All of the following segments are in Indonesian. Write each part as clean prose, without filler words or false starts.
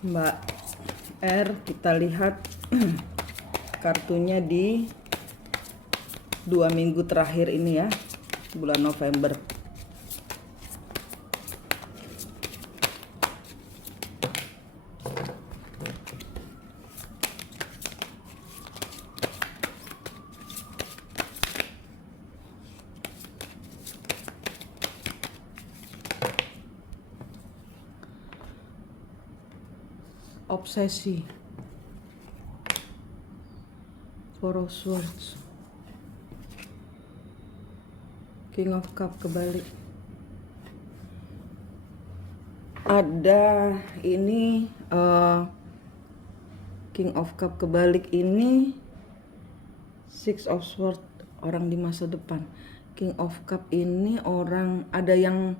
Mbak R, kita lihat kartunya di 2 minggu terakhir ini ya, bulan November. Obsesi, Four of Swords, King of Cup kebalik. Ada ini King of Cup kebalik ini Six of Swords, orang di masa depan. King of Cup ini orang ada yang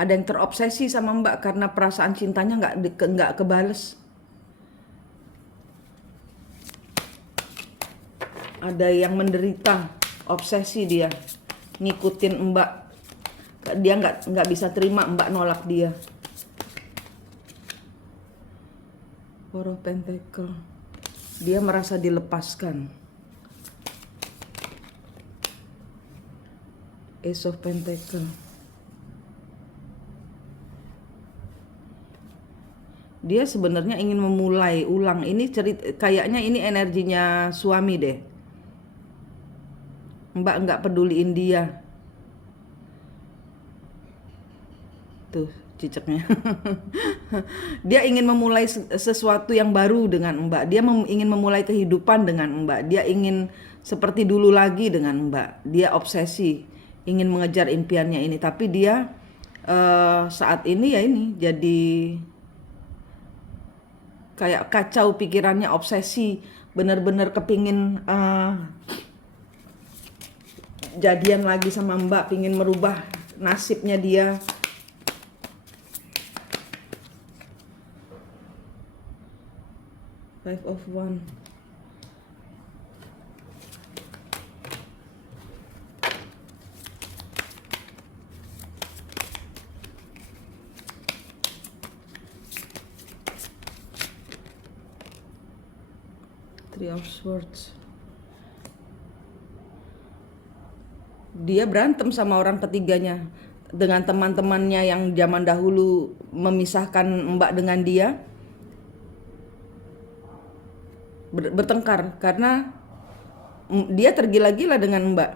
terobsesi sama Mbak karena perasaan cintanya nggak kebales. Ada yang menderita, obsesi dia, ngikutin Mbak. Dia nggak bisa terima Mbak nolak dia. Four of Pentacle, dia merasa dilepaskan. Ace of Pentacle, dia sebenarnya ingin memulai ulang. Ini kayaknya ini energinya suami deh. Mbak nggak peduliin dia. Tuh cicaknya. Dia ingin memulai sesuatu yang baru dengan Mbak. Dia ingin memulai kehidupan dengan Mbak. Dia ingin seperti dulu lagi dengan Mbak. Dia obsesi, ingin mengejar impiannya ini. Tapi dia saat ini ya ini jadi kayak kacau pikirannya, obsesi, bener-bener kepingin jadian lagi sama Mbak, pingin merubah nasibnya dia. Five of Wands, Three of Swords. Dia berantem sama orang ketiganya, dengan teman-temannya yang zaman dahulu memisahkan Mbak dengan dia. Bertengkar karena dia tergila-gila dengan Mbak.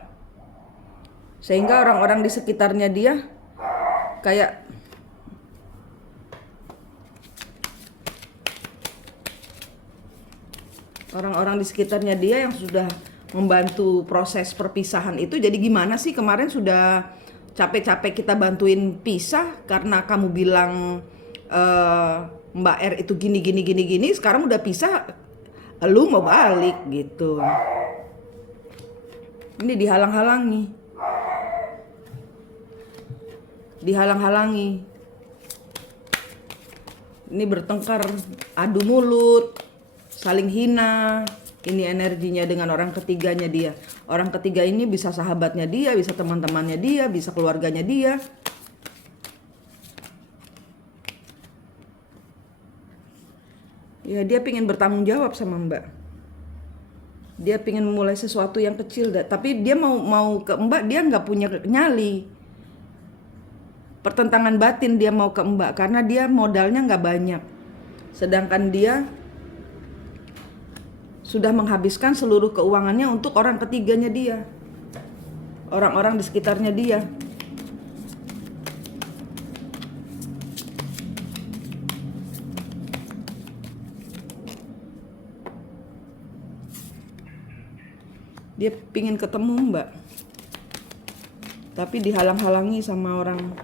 Sehingga orang-orang di sekitarnya dia kayak orang-orang di sekitarnya dia yang sudah membantu proses perpisahan itu. Jadi gimana sih, kemarin sudah capek-capek kita bantuin pisah karena kamu bilang Mbak R itu gini, sekarang udah pisah, lu mau balik gitu. Ini dihalang-halangi, ini bertengkar, adu mulut, saling hina. Ini energinya dengan orang ketiganya dia. Orang ketiga ini bisa sahabatnya dia, bisa teman-temannya dia, bisa keluarganya dia. Ya, dia pingin bertanggung jawab sama Mbak. Dia pingin memulai sesuatu yang kecil, tapi dia mau ke Mbak, dia nggak punya nyali. Pertentangan batin dia mau ke Mbak karena dia modalnya nggak banyak. Sedangkan dia sudah menghabiskan seluruh keuangannya untuk orang ketiganya dia, orang-orang di sekitarnya dia. Dia pingin ketemu Mbak, tapi dihalang-halangi sama orang.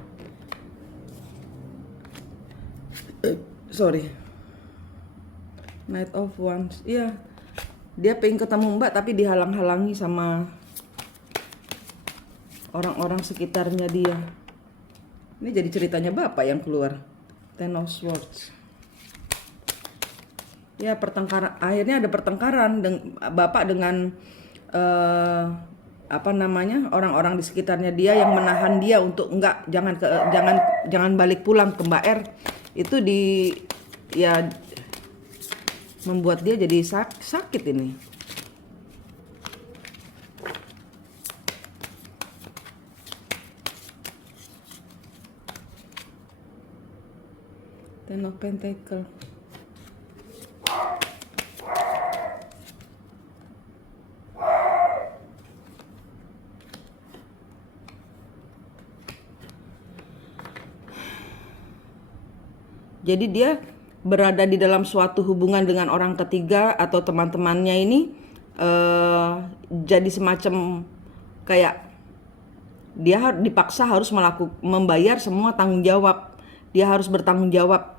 Knight of Wands, iya. Dia pengen ketemu Mbak tapi dihalang-halangi sama orang-orang sekitarnya dia. Ini jadi ceritanya Bapak yang keluar. Ten of Swords. Ya, pertengkaran, akhirnya ada pertengkaran Bapak dengan orang-orang di sekitarnya dia yang menahan dia untuk jangan balik pulang ke Mbak R. Itu membuat dia jadi sakit ini. Ten of Pentacle. Jadi dia berada di dalam suatu hubungan dengan orang ketiga atau teman-temannya ini jadi semacam kayak dia dipaksa harus membayar semua tanggung jawab. Dia harus bertanggung jawab.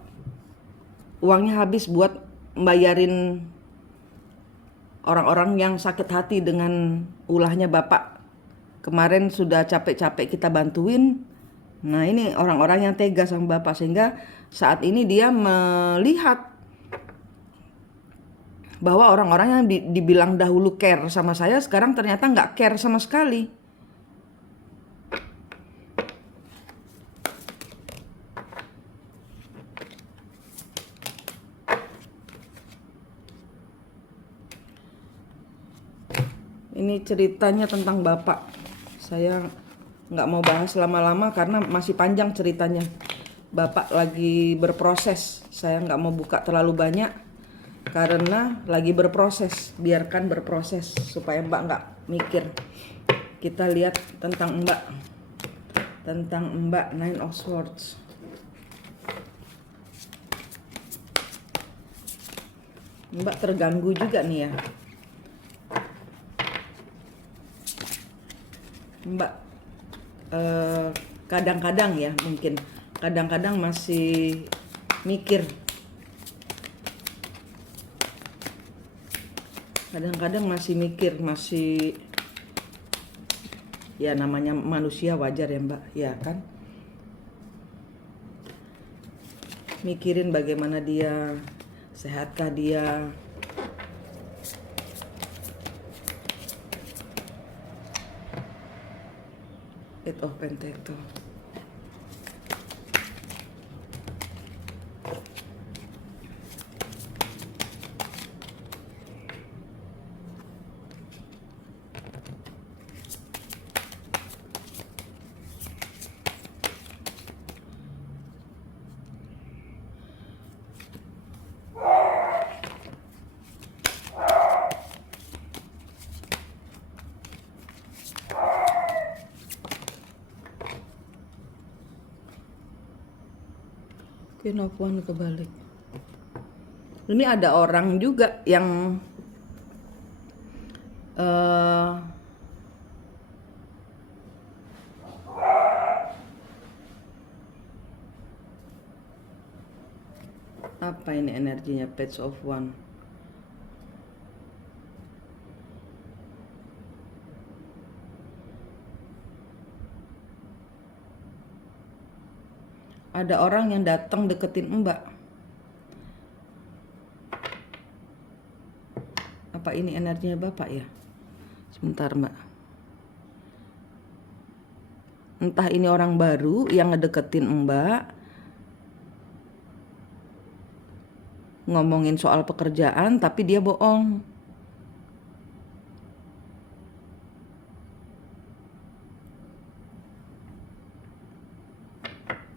Uangnya habis buat membayarin orang-orang yang sakit hati dengan ulahnya bapak. Kemarin sudah capek-capek kita bantuin. Nah ini orang-orang yang tega sama bapak, sehingga saat ini dia melihat bahwa orang-orang yang dibilang dahulu care sama saya sekarang ternyata nggak care sama sekali. Ini ceritanya tentang bapak. Saya nggak mau bahas lama-lama karena masih panjang ceritanya. Bapak lagi berproses. Saya nggak mau buka terlalu banyak karena lagi berproses. Biarkan berproses supaya Mbak nggak mikir. Kita lihat tentang Mbak. Tentang Mbak Nine of Swords. Mbak terganggu juga nih ya. Mbak kadang-kadang ya, mungkin kadang-kadang masih mikir, masih ya namanya manusia, wajar ya Mbak, ya kan, mikirin bagaimana dia, sehatkah dia. Eight of Pentacle. Queen of Wands kebalik. Ini ada orang juga yang apa ini energinya? Page of Wands. Ada orang yang datang deketin Mbak. Apa ini energinya Bapak ya? Sebentar Mbak. Entah ini orang baru yang ngedeketin Mbak, ngomongin soal pekerjaan tapi dia bohong.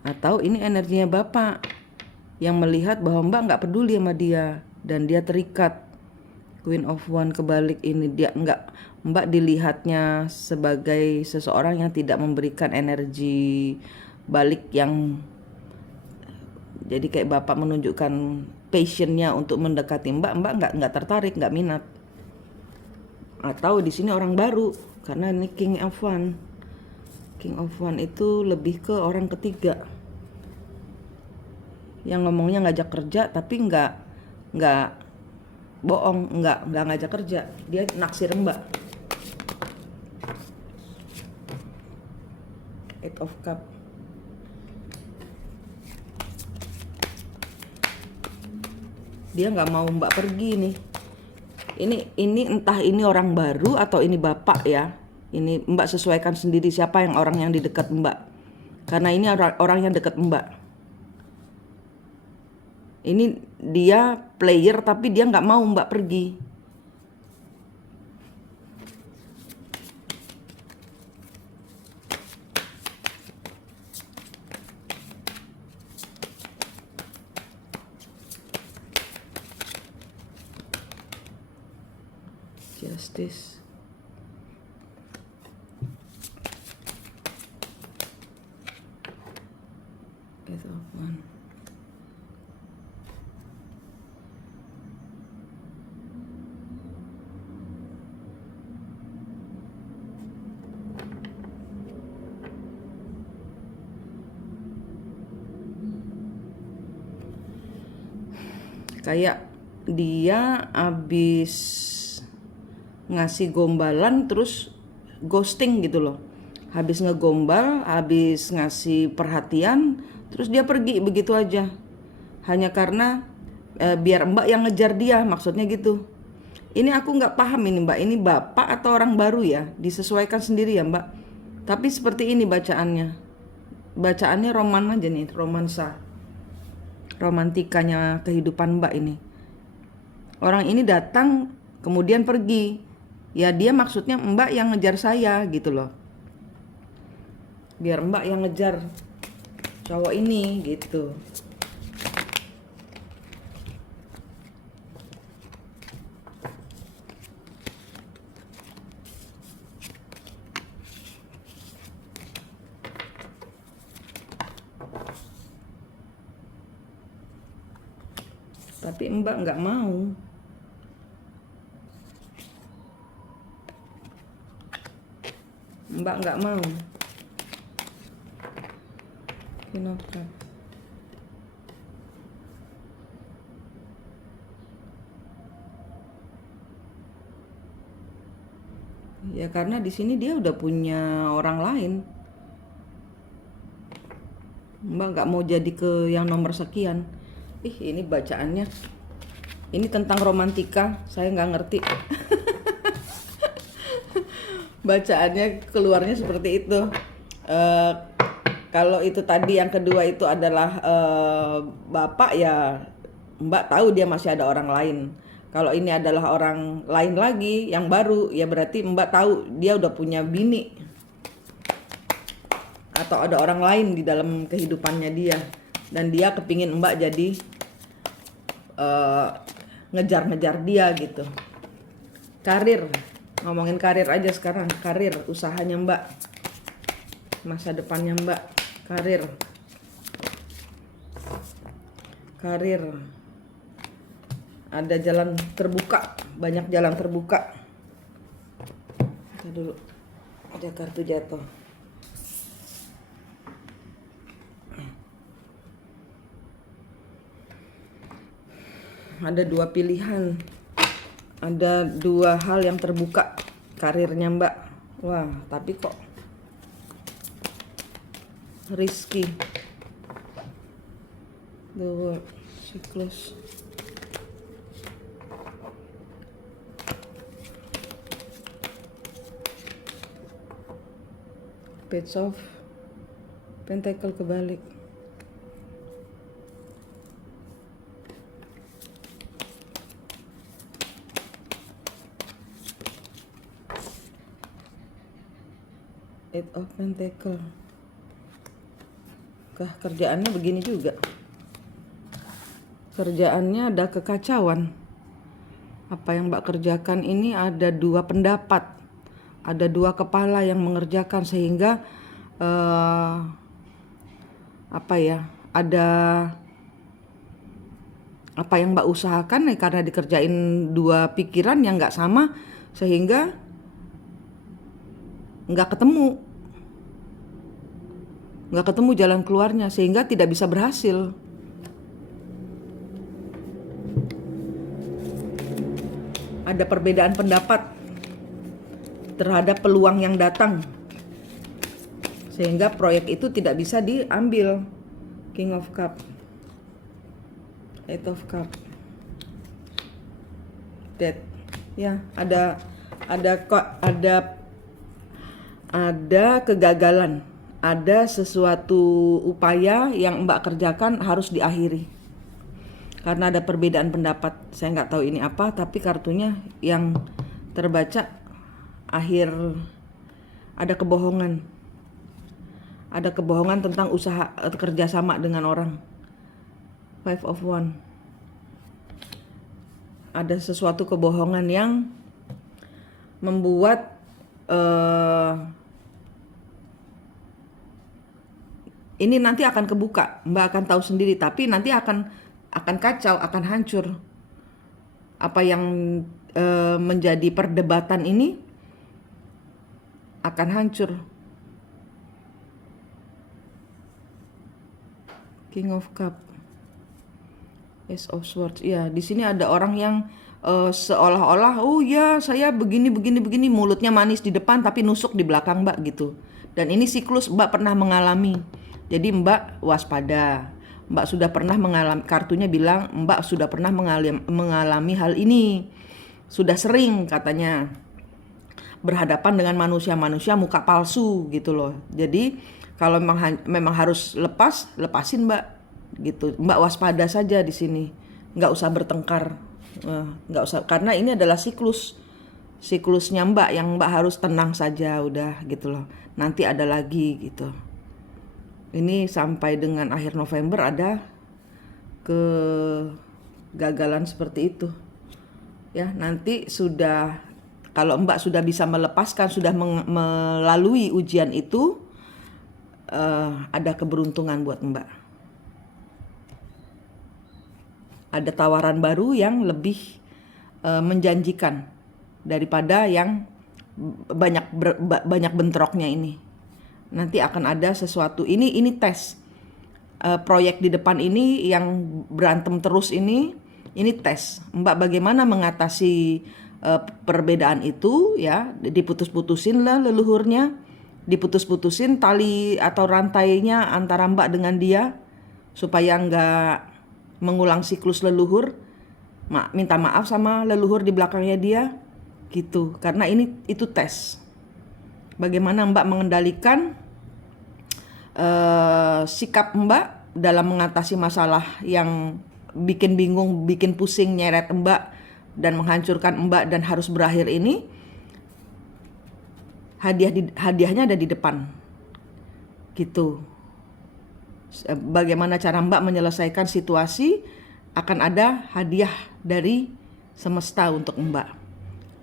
Atau ini energinya Bapak yang melihat bahwa Mbak nggak peduli sama dia dan dia terikat. Queen of Wands kebalik ini, dia Mbak dilihatnya sebagai seseorang yang tidak memberikan energi balik, yang jadi kayak Bapak menunjukkan passionnya untuk mendekati Mbak nggak tertarik, nggak minat. Atau di sini orang baru karena ini King of Wands. King of Wands itu lebih ke orang ketiga yang ngomongnya ngajak kerja tapi nggak bohong, nggak ngajak kerja, dia naksir Mbak. Eight of Cups. Dia nggak mau Mbak pergi nih. Ini entah ini orang baru atau ini Bapak ya. Ini Mbak sesuaikan sendiri siapa yang orang yang di dekat Mbak. Karena ini orang yang dekat Mbak. Ini dia player tapi dia nggak mau Mbak pergi. Justice. Eight of Wands. Kayak dia abis ngasih gombalan terus ghosting gitu loh. Habis ngegombal, habis ngasih perhatian, terus dia pergi begitu aja. Hanya karena biar Mbak yang ngejar dia, maksudnya gitu. Ini aku nggak paham ini Mbak, ini bapak atau orang baru ya? Disesuaikan sendiri ya Mbak. Tapi seperti ini bacaannya. Bacaannya roman aja nih, romansa. Romantikanya kehidupan Mbak ini. Orang ini datang kemudian pergi. Ya dia maksudnya Mbak yang ngejar saya gitu loh. Biar Mbak yang ngejar cowok ini gitu. Tapi Mbak nggak mau. Mbak nggak mau. Kenapa? Ya karena di sini dia udah punya orang lain. Mbak nggak mau jadi ke yang nomor sekian. Ini bacaannya. Ini tentang romantika. Saya nggak ngerti. Bacaannya keluarnya seperti itu. Kalau itu tadi yang kedua itu adalah bapak ya Mbak tahu dia masih ada orang lain. Kalau ini adalah orang lain lagi yang baru ya berarti Mbak tahu dia udah punya bini. Atau ada orang lain di dalam kehidupannya dia. Dan dia kepingin Mbak jadi ngejar-ngejar dia gitu. Karir. Ngomongin karir aja sekarang. Karir, usahanya Mbak. Masa depannya Mbak. Karir. Karir. Ada jalan terbuka. Banyak jalan terbuka. Kita dulu. Ada kartu jatuh. Ada dua pilihan. Ada dua hal yang terbuka karirnya Mbak. Wah, tapi kok risky. The world, siklus. Page of Pentacle kebalik. Eight of Pentacle. Kerjaannya begini juga. Kerjaannya ada kekacauan. Apa yang Mbak kerjakan ini ada dua pendapat. Ada dua kepala yang mengerjakan sehingga ada apa yang Mbak usahakan karena dikerjain dua pikiran yang nggak sama sehingga nggak ketemu jalan keluarnya sehingga tidak bisa berhasil. Ada perbedaan pendapat terhadap peluang yang datang sehingga proyek itu tidak bisa diambil. King of Cup, Eight of Cup, Death. Ya, ada kegagalan, ada sesuatu upaya yang Mbak kerjakan harus diakhiri. karena ada perbedaan pendapat. Saya nggak tahu ini apa, tapi kartunya yang terbaca akhir, ada kebohongan. Ada kebohongan tentang usaha kerjasama dengan orang. Five of Wands. Ada sesuatu kebohongan yang membuat ini nanti akan kebuka, Mbak akan tahu sendiri, tapi nanti akan kacau, akan hancur. Apa yang menjadi perdebatan ini akan hancur. King of Cup, Ace of Swords. Ya, di sini ada orang yang seolah-olah, oh ya saya begini, mulutnya manis di depan tapi nusuk di belakang, Mbak, gitu. Dan ini siklus Mbak pernah mengalami. Jadi Mbak waspada. Mbak sudah pernah mengalami, kartunya bilang Mbak sudah pernah mengalami hal ini. Sudah sering katanya berhadapan dengan manusia-manusia muka palsu gitu loh. Jadi kalau memang harus lepasin Mbak gitu. Mbak waspada saja di sini. Nggak usah bertengkar. Nggak usah, karena ini adalah siklusnya Mbak yang Mbak harus tenang saja udah gitu loh. Nanti ada lagi gitu. Ini sampai dengan akhir November ada kegagalan seperti itu. Ya, nanti sudah, kalau Mbak sudah bisa melepaskan, sudah melalui ujian itu, ada keberuntungan buat Mbak. Ada tawaran baru yang lebih menjanjikan daripada yang banyak bentroknya ini. Nanti akan ada sesuatu, ini tes. Proyek di depan ini yang berantem terus ini tes. Mbak bagaimana mengatasi perbedaan itu ya, diputus-putusin lah leluhurnya, diputus-putusin tali atau rantainya antara Mbak dengan dia supaya nggak mengulang siklus leluhur. Minta maaf sama leluhur di belakangnya dia gitu, karena itu tes. Bagaimana Mbak mengendalikan sikap Mbak dalam mengatasi masalah yang bikin bingung, bikin pusing, nyeret Mbak dan menghancurkan Mbak dan harus berakhir ini. Hadiahnya ada di depan gitu. Bagaimana cara Mbak menyelesaikan situasi, akan ada hadiah dari semesta untuk Mbak.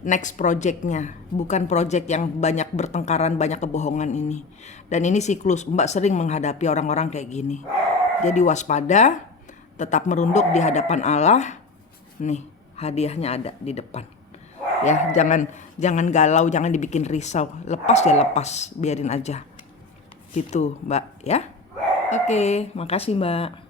Next projectnya, bukan project yang banyak bertengkaran, banyak kebohongan ini. Dan ini siklus, Mbak sering menghadapi orang-orang kayak gini. Jadi waspada, tetap merunduk di hadapan Allah. Nih, hadiahnya ada di depan. Ya, jangan galau, jangan dibikin risau. Lepas ya lepas, biarin aja. Gitu, Mbak, ya. Oke, makasih Mbak.